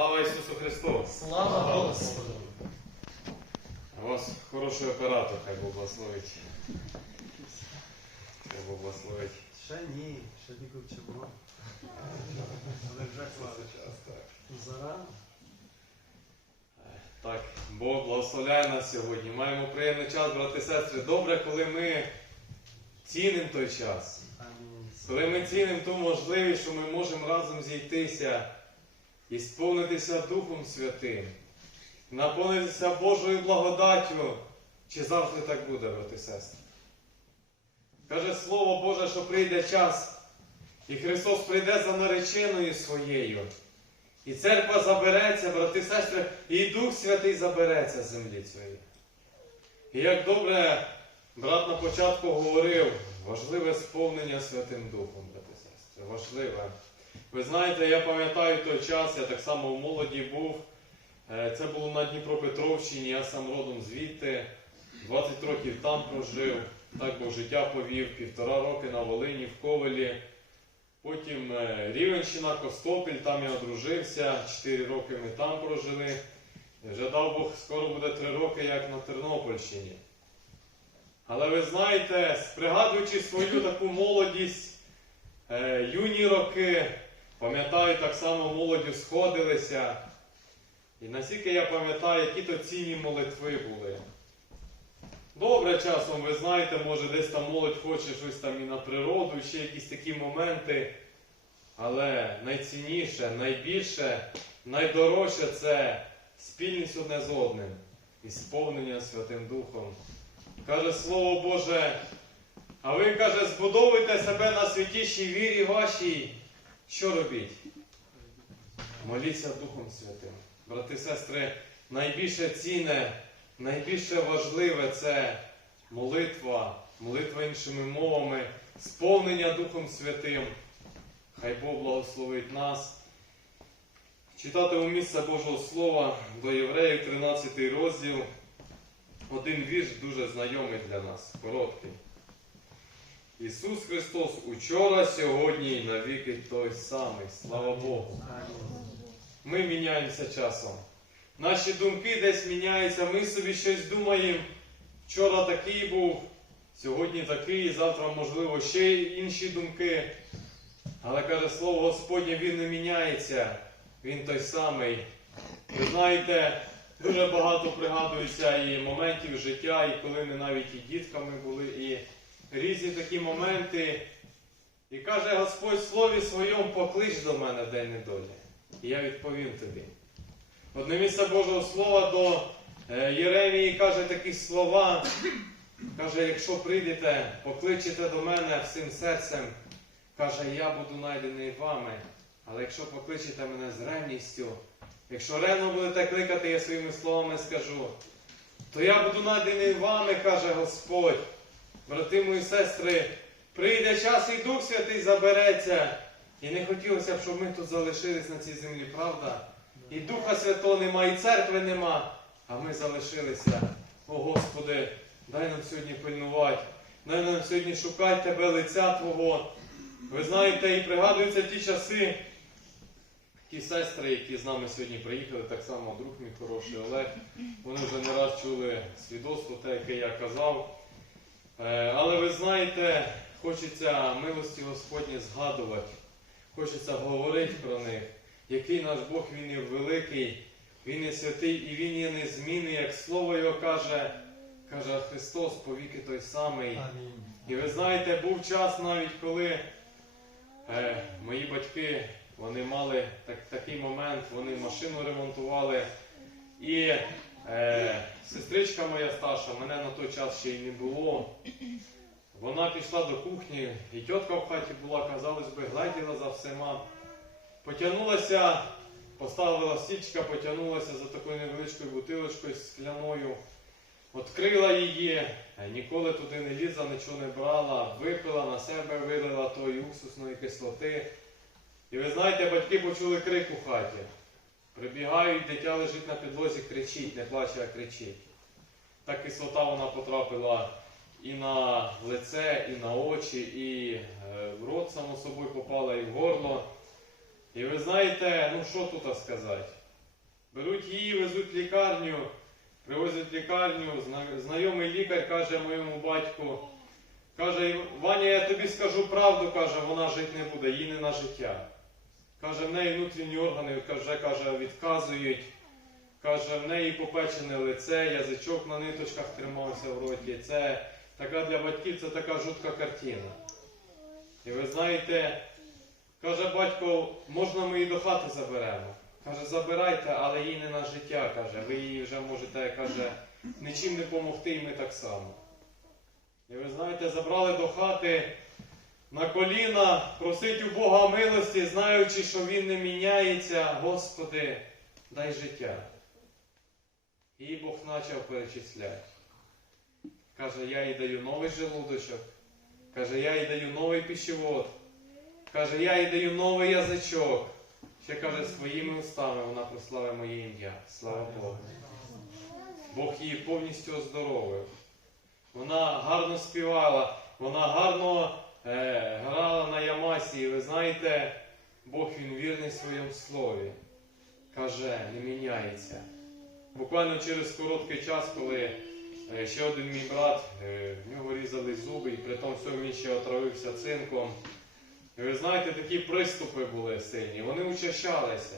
Слава Ісусу Христу! Слава Господу! У вас хороший оператор, хай Бог благословить. Хай Бог благословить. Ще ні, ще тільки вчимо. Але вже хвалить. Зарано. Так, Бог благословляє нас сьогодні. Маємо приємний час, брати і сестри. Добре, коли ми цінимо той час. Коли ми цінимо ту можливість, що ми можемо разом зійтися і сповнитися Духом Святим, наповнитися Божою благодаттю, чи завжди так буде, брати сестри? Каже Слово Боже, що прийде час, і Христос прийде за нареченою своєю. І церква забереться, брати сестри, і Дух Святий забереться з землі цієї. І як добре брат на початку говорив, важливе сповнення Святим Духом, брати сестри, важливе. Ви знаєте, я пам'ятаю той час, я так само в молоді був. Е, Це було на Дніпропетровщині, я сам родом звідти, 20 років там прожив, так Бог життя повів, півтора роки на Волині, в Ковелі. Потім е, Рівенщина, Костопіль, там я одружився, 4 роки ми там прожили. Вже дав Бог, скоро буде 3 роки, як на Тернопільщині. Але ви знаєте, пригадуючи свою таку молодість, юні роки, пам'ятаю, так само молоддю сходилися. І наскільки я пам'ятаю, які то цінні молитви були. Добре часом, ви знаєте, може десь там молодь хоче щось там і на природу, і ще якісь такі моменти. Але найцінніше, найбільше, найдорожче це спільність одне з одним і сповнення Святим Духом. Каже Слово Боже, а ви, каже, збудовуйте себе на святішій вірі вашій. Що робіть? Моліться Духом Святим. Брати і сестри, найбільше цінне, найбільше важливе це молитва, молитва іншими мовами, сповнення Духом Святим. Хай Бог благословить нас. Читати у місце Божого Слова до Євреїв 13 розділ. Один вірш дуже знайомий для нас, короткий. Ісус Христос учора, сьогодні і навіки той самий. Слава Богу. Ми міняємося часом. Наші думки десь міняються, ми собі щось думаємо. Вчора такий був, сьогодні такий, завтра, можливо, ще інші думки. Але каже слово Господнє, Він не міняється, Він той самий. Ви знаєте, дуже багато пригадується і моментів життя, і коли ми навіть і дітками були, і різні такі моменти. І каже Господь в слові своєму, поклич до мене день недолі. І я відповім тобі. Одне місце Божого Слова до е, Єремії каже такі слова. Каже, якщо прийдете, покличете до мене всім серцем, каже, я буду найдений вами. Але якщо покличете мене з ревністю, якщо ревно будете кликати, я своїми словами скажу, то я буду найдений вами, каже Господь. Брати мої сестри, прийде час і Дух Святий забереться. І не хотілося б, щоб ми тут залишились на цій землі, правда? І Духа Святого нема, і церкви нема, а ми залишилися. О Господи, дай нам сьогодні пильнувати, дай нам сьогодні шукати Тебе лиця Твого. Ви знаєте, і пригадуються ті часи, ті сестри, які з нами сьогодні приїхали, так само друг мій хороший Олег. Вони вже не раз чули свідоцтво, те, яке я казав. Е, Але ви знаєте, хочеться милості Господні згадувати, хочеться говорити про них, який наш Бог Він є великий, Він є святий і Він є незмінний, як слово його каже, каже Христос повіки той самий. Амінь. І ви знаєте, був час навіть, коли е, мої батьки вони мали так, такий момент, вони машину ремонтували. І е, сестричка моя старша, мене на той час ще й не було. Вона пішла до кухні, і тітка в хаті була, казалось би, гляділа за всіма. Потягнулася, поставила стічка, потягнулася за такою невеличкою бутилочкою скляною. Відкрила її, е, ніколи туди не лізла, нічого не брала, випила на себе, вилила тої уксусної кислоти. І ви знаєте, батьки почули крик у хаті. Прибігають, дитя лежить на підлозі, кричить, не плаче, а кричить. Та кислота вона потрапила і на лице, і на очі, і е, в рот, само собою, попала, і в горло. І ви знаєте, ну що тут сказати? Беруть її, везуть в лікарню, привозять в лікарню, знайомий лікар каже моєму батьку, каже, Ваня, я тобі скажу правду, каже, вона жити не буде, їй не на життя. Каже, в неї внутрішні органи вже каже, відказують. Каже, в неї попечене лице, язичок на ниточках тримався в роті. Це така для батьків, це така жутка картина. І ви знаєте, каже батько, можна ми її до хати заберемо. Каже, забирайте, але їй не на життя. Каже, ви їй вже можете, каже, нічим не допомогти, і ми так само. І ви знаєте, забрали до хати на коліна, просить у Бога милості, знаючи, що Він не міняється, Господи, дай життя. І Бог почав перечисляти. Каже, я їй даю новий желудочок. Каже, я їй даю новий пищевод. Каже, я їй даю новий язичок. Ще каже, своїми устами вона прославить моє ім'я. Слава Богу. Бог її повністю оздоровив. Вона гарно співала, вона гарно е, грала на Ямасі. І ви знаєте, Бог він вірний в своєму слові. Каже, не міняється. Буквально через короткий час, коли е, ще один мій брат, е, в нього різали зуби, і при тому всьому він ще отравився цинком. І ви знаєте, такі приступи були сильні, вони учащалися.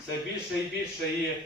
Все більше і більше. І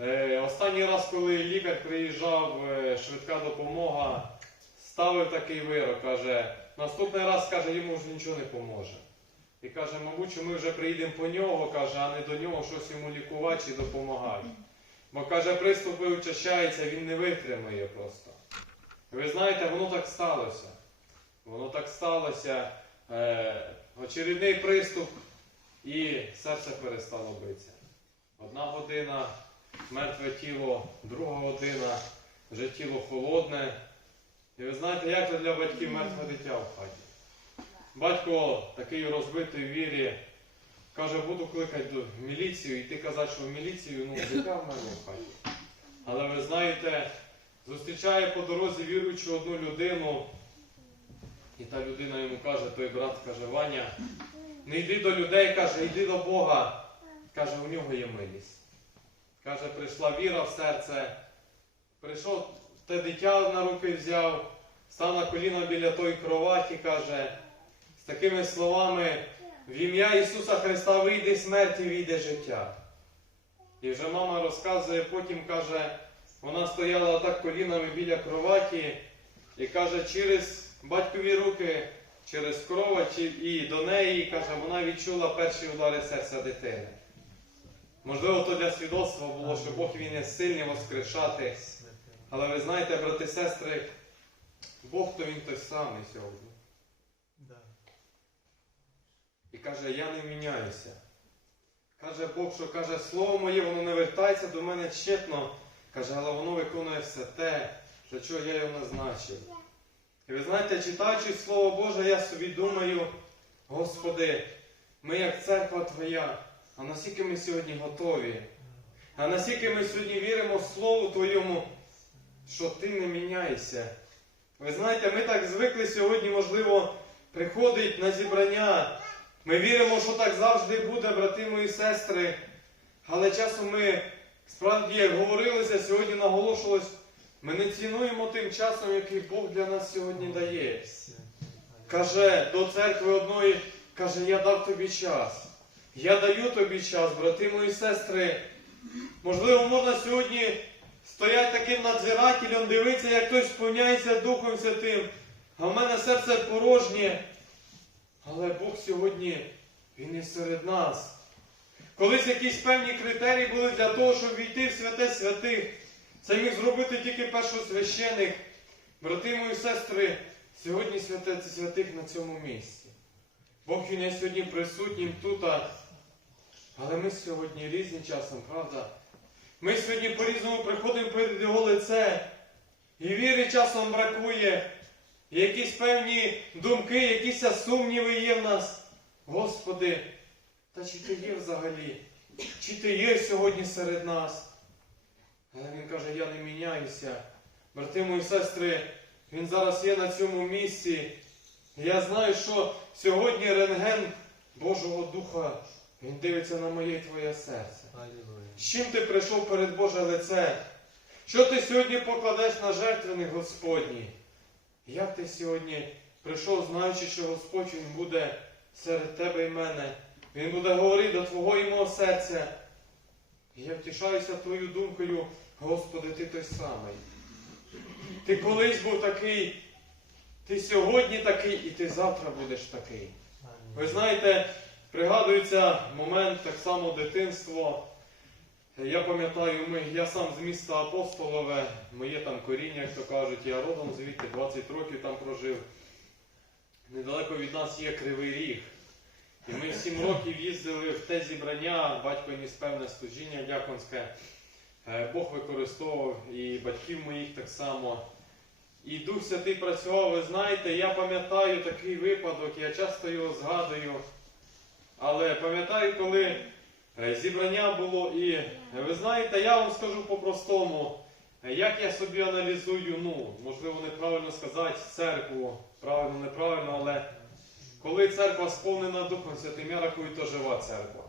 е, останній раз, коли лікар приїжджав, е, швидка допомога, ставив такий вирок, каже, наступний раз каже, йому вже нічого не поможе. І каже, мабуть, ми вже приїдемо по нього, каже, а не до нього щось йому лікувати чи допомагати. Бо каже, приступи учащаються, він не витримує просто. І ви знаєте, воно так сталося. Воно так сталося. Е, очередний приступ і серце перестало битися. Одна година мертве тіло, друга година вже тіло холодне. І ви знаєте, як це для батьків мертве дитя в хаті? Батько такий розбитий в вірі, каже, буду кликати до міліцію, і ти казати, що в міліцію, ну, дитя в мене в хаті. Але ви знаєте, зустрічає по дорозі віруючу одну людину, і та людина йому каже, той брат каже, Ваня, не йди до людей, каже, йди до Бога. Каже, у нього є милість. Каже, прийшла віра в серце, прийшов те дитя на руки взяв, став на коліна біля тої кроваті, каже, з такими словами, в ім'я Ісуса Христа вийде смерть і вийде життя. І вже мама розказує, потім каже, вона стояла отак колінами біля кроваті і каже, через батькові руки, через кровать і- до неї, каже, вона відчула перші удари серця дитини. Можливо, то для свідоцтва було, що Бог він є сильний воскрешати. Але ви знаєте, брати і сестри, Бог то він той самий сьогодні. Да. І каже, я не міняюся. Каже Бог, що каже, слово моє, воно не вертається до мене тщетно. Каже, але воно виконує все те, для чого я його назначив. І ви знаєте, читаючи Слово Боже, я собі думаю, Господи, ми як церква Твоя, а наскільки ми сьогодні готові, а наскільки ми сьогодні віримо Слову Твоєму, що Ти не міняєшся. Ви знаєте, ми так звикли сьогодні, можливо, приходить на зібрання. Ми віримо, що так завжди буде, брати мої сестри. Але часом ми, справді, як говорилося, сьогодні наголошувалось, ми не цінуємо тим часом, який Бог для нас сьогодні дає. Каже до церкви одної, каже, я дав тобі час. Я даю тобі час, брати мої сестри. Можливо, можна сьогодні стояти таким надзирателем, дивитися, як хтось сповняється Духом Святим. А в мене серце порожнє. Але Бог сьогодні, Він є серед нас. Колись якісь певні критерії були для того, щоб війти в святе святих. Це міг зробити тільки першосвященик. Брати мої сестри, сьогодні святе святих на цьому місці. Бог він є сьогодні присутнім тут. Але ми сьогодні різні часом, правда? Ми сьогодні по-різному приходимо перед Його лице. І віри часом бракує. І якісь певні думки, якісь сумніви є в нас. Господи, та чи ти є взагалі? Чи ти є сьогодні серед нас? Але він каже, я не міняюся. Брати мої сестри, він зараз є на цьому місці. Я знаю, що сьогодні рентген Божого Духа Він дивиться на моє і твоє серце. З чим ти прийшов перед Боже лице? Що ти сьогодні покладеш на жертвеник Господній? Як ти сьогодні прийшов, знаючи, що Господь Він буде серед тебе і мене? Він буде говорити до Твого і мого серця. І я втішаюся твою думкою, Господи, ти той самий. Ти колись був такий, ти сьогодні такий, і ти завтра будеш такий. Ви знаєте, пригадується момент так само дитинство. Я пам'ятаю, ми, я сам з міста Апостолове, моє там коріння, як то кажуть, я родом звідти 20 років там прожив. Недалеко від нас є Кривий Ріг. І ми 7 років їздили в те зібрання, батько ніс певне служіння дяконське. Е, Бог використовував і батьків моїх так само. І Дух Святий працював, ви знаєте, я пам'ятаю такий випадок, я часто його згадую. Але пам'ятаю, коли е, зібрання було, і е, ви знаєте, я вам скажу по-простому, е, як я собі аналізую, ну, можливо, неправильно сказати, церкву, правильно, неправильно, але коли церква сповнена Духом Святим, я рахую, то жива церква.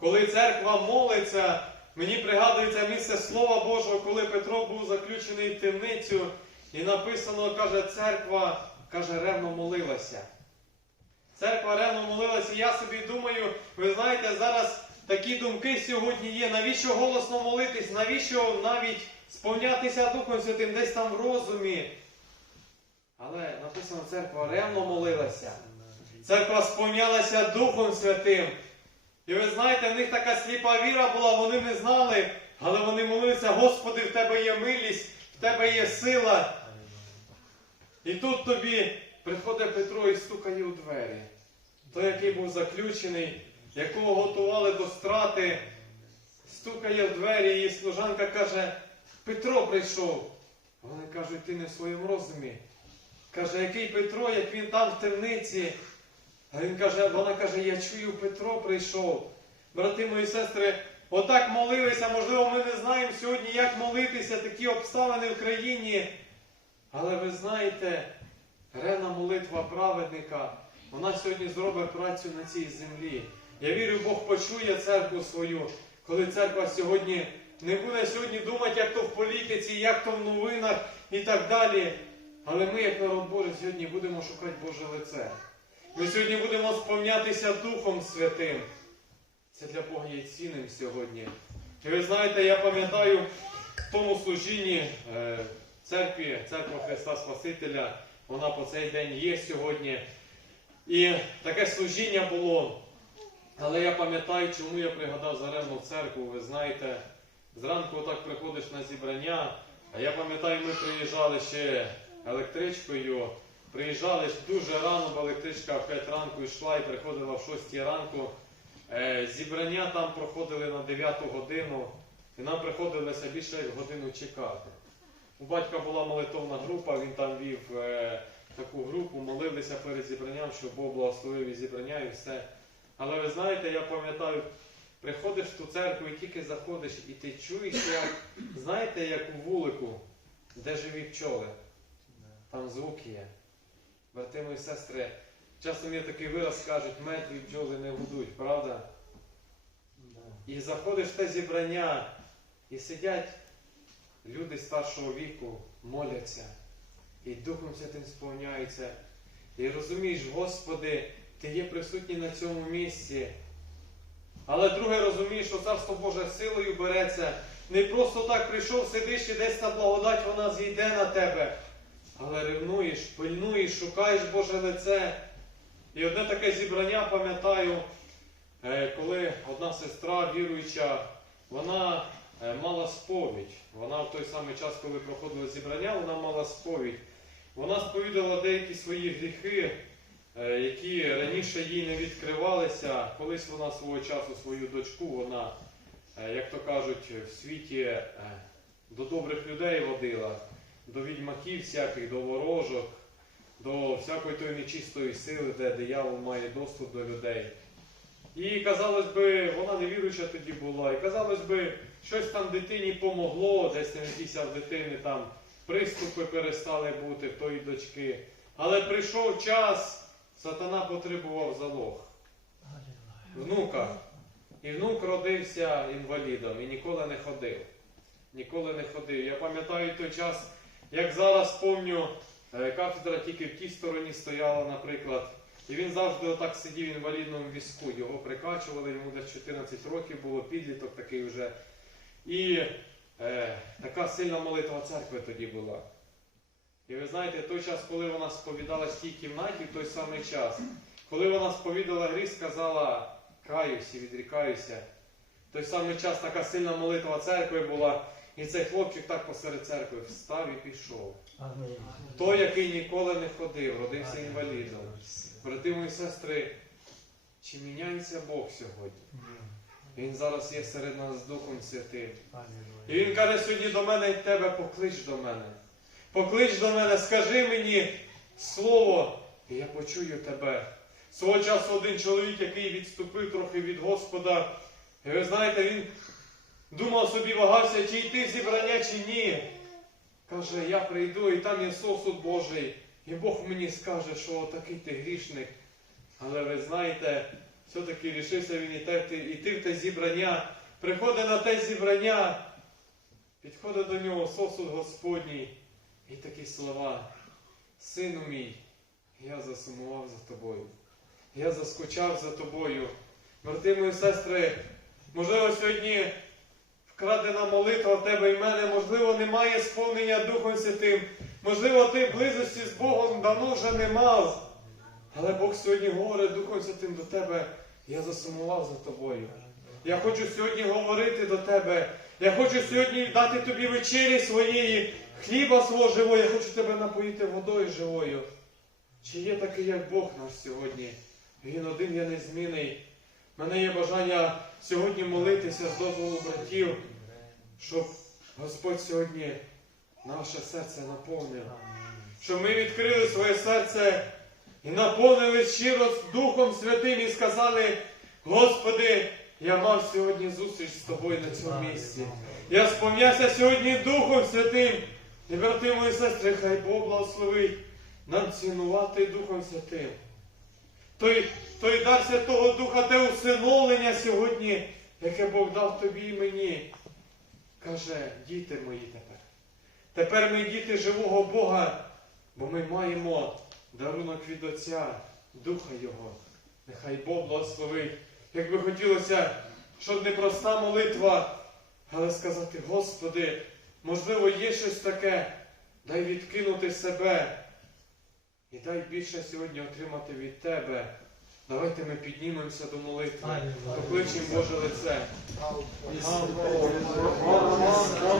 Коли церква молиться, мені пригадується місце Слова Божого, коли Петро був заключений в темницю, і написано, каже, церква, каже, ревно молилася. Церква ревно молилася, і я собі думаю, ви знаєте, зараз такі думки сьогодні є. Навіщо голосно молитись? Навіщо навіть сповнятися Духом Святим десь там в розумі? Але написано, церква ревно молилася. Церква сповнялася Духом Святим. І ви знаєте, в них така сліпа віра була, вони не знали, але вони молилися, Господи, в тебе є милість, в тебе є сила. І тут тобі приходить Петро і стукає у двері. Той, який був заключений, якого готували до страти, стукає в двері, і служанка каже, Петро прийшов. Вони кажуть, ти не в своєму розумі. Каже, який Петро, як він там в темниці. А він каже, вона каже, я чую, Петро прийшов. Брати мої сестри, отак молилися, можливо, ми не знаємо сьогодні, як молитися, такі обставини в країні. Але ви знаєте, ревна молитва праведника, вона сьогодні зробить працю на цій землі. Я вірю, Бог почує церкву свою, коли церква сьогодні не буде сьогодні думати, як то в політиці, як то в новинах і так далі. Але ми, як народ Божий, сьогодні будемо шукати Боже лице. Ми сьогодні будемо сповнятися Духом Святим. Це для Бога є цінним сьогодні. І ви знаєте, я пам'ятаю в тому служінні е, церкві, церква Христа Спасителя, вона по цей день є сьогодні. І таке служіння було. Але я пам'ятаю, чому я пригадав заревну церкву. Ви знаєте, зранку отак приходиш на зібрання, а я пам'ятаю, ми приїжджали ще електричкою. Приїжджали дуже рано, бо електричка в 5 ранку йшла і приходила в 6 ранку. Е, Зібрання там проходили на 9 годину, і нам приходилося більше як годину чекати. У батька була молитовна група, він там вів е, таку групу, молилися перед зібранням, щоб Бог благословив і зібрання і все. Але ви знаєте, я пам'ятаю, приходиш в ту церкву і тільки заходиш, і ти чуєш, як, знаєте, як у вулику, де живі пчоли, там звук є. Брати мої сестри, часом є такий вираз, кажуть, мертві бджоли не гудуть, правда? І заходиш в те зібрання, і сидять люди старшого віку, моляться, і Духом Святим сповняються. І розумієш, Господи, Ти є присутній на цьому місці. Але друге розумієш, що Царство Боже силою береться. Не просто так прийшов, сидиш і десь та благодать вона зійде на тебе. Але ревнуєш, пильнуєш, шукаєш Боже лице. І одне таке зібрання, пам'ятаю, е, коли одна сестра віруюча, вона мала сповідь. Вона в той самий час, коли проходило зібрання, вона мала сповідь. Вона сповідала деякі свої гріхи, е, які раніше їй не відкривалися. Колись вона свого часу свою дочку, вона, е, як то кажуть, в світі е, до добрих людей водила, до відьмаків всяких, до ворожок, до всякої тої нечистої сили, де диявол має доступ до людей. І, казалось би, вона невіруюча тоді була. І казалось би, щось там дитині помогло, десь якісь в дитини там приступи перестали бути в тої дочки. Але прийшов час, сатана потребував залог. внука. І внук родився інвалідом і ніколи не ходив. Ніколи не ходив. Я пам'ятаю той час, як зараз помню, е, кафедра тільки в тій стороні стояла, наприклад. І він завжди отак сидів в інвалідному візку. Його прикачували, йому десь 14 років було, підліток такий вже. І е, така сильна молитва церкви тоді була. І ви знаєте, той час, коли вона сповідала в тій кімнаті, в той самий час, коли вона сповідала гріх, сказала каюся, відрікаюся. В той самий час така сильна молитва церкви була, і цей хлопчик так посеред церкви встав і пішов. Той, який ніколи не ходив, родився інвалідом. Брати мої сестри, чи міняється Бог сьогодні? Він зараз є серед нас з Духом Святим. І він каже сьогодні до мене і тебе поклич до мене. Поклич до мене, скажи мені слово, і я почую тебе. Свого часу один чоловік, який відступив трохи від Господа, і ви знаєте, він думав собі, вагався, чи йти в зібрання, чи ні. Каже, я прийду, і там є сосуд Божий, і Бог мені скаже, що такий ти грішник. Але ви знаєте, все-таки рішився він іти в те зібрання, приходить на те зібрання, підходить до нього сосуд Господній, і такі слова. Сину мій, я засумував за тобою. Я заскучав за тобою. Брати мої сестри, можливо, сьогодні вкрадена молитва в тебе і мене, можливо, немає сповнення Духом Святим. Можливо, ти близості з Богом давно вже не мав. Але Бог сьогодні говорить Духом Святим до тебе, я засумував за тобою. Я хочу сьогодні говорити до тебе. Я хочу сьогодні дати тобі вечері своєї, хліба свого живого, я хочу тебе напоїти водою живою. Чи є такий, як Бог наш сьогодні? Він один є незмінний. Мене є бажання сьогодні молитися з дозволу братів, щоб Господь сьогодні наше серце наповнив. Щоб ми відкрили своє серце і наповнили щиро Духом Святим і сказали, Господи, я мав сьогодні зустріч з тобою на цьому місці. Я спомнявся сьогодні Духом Святим. І брати мої сестри, хай Бог благословить нам цінувати Духом Святим. Той, той дар Святого Духа, те усиновлення сьогодні, яке Бог дав тобі і мені. Каже, діти мої тепер. Тепер ми діти живого Бога, бо ми маємо дарунок від Отця, Духа Його. Нехай Бог благословить. Як би хотілося, щоб не проста молитва, але сказати, Господи, можливо, є щось таке, дай відкинути себе і дай більше сьогодні отримати від Тебе. Давайте ми піднімемося до молитви, покличемо Боже лице.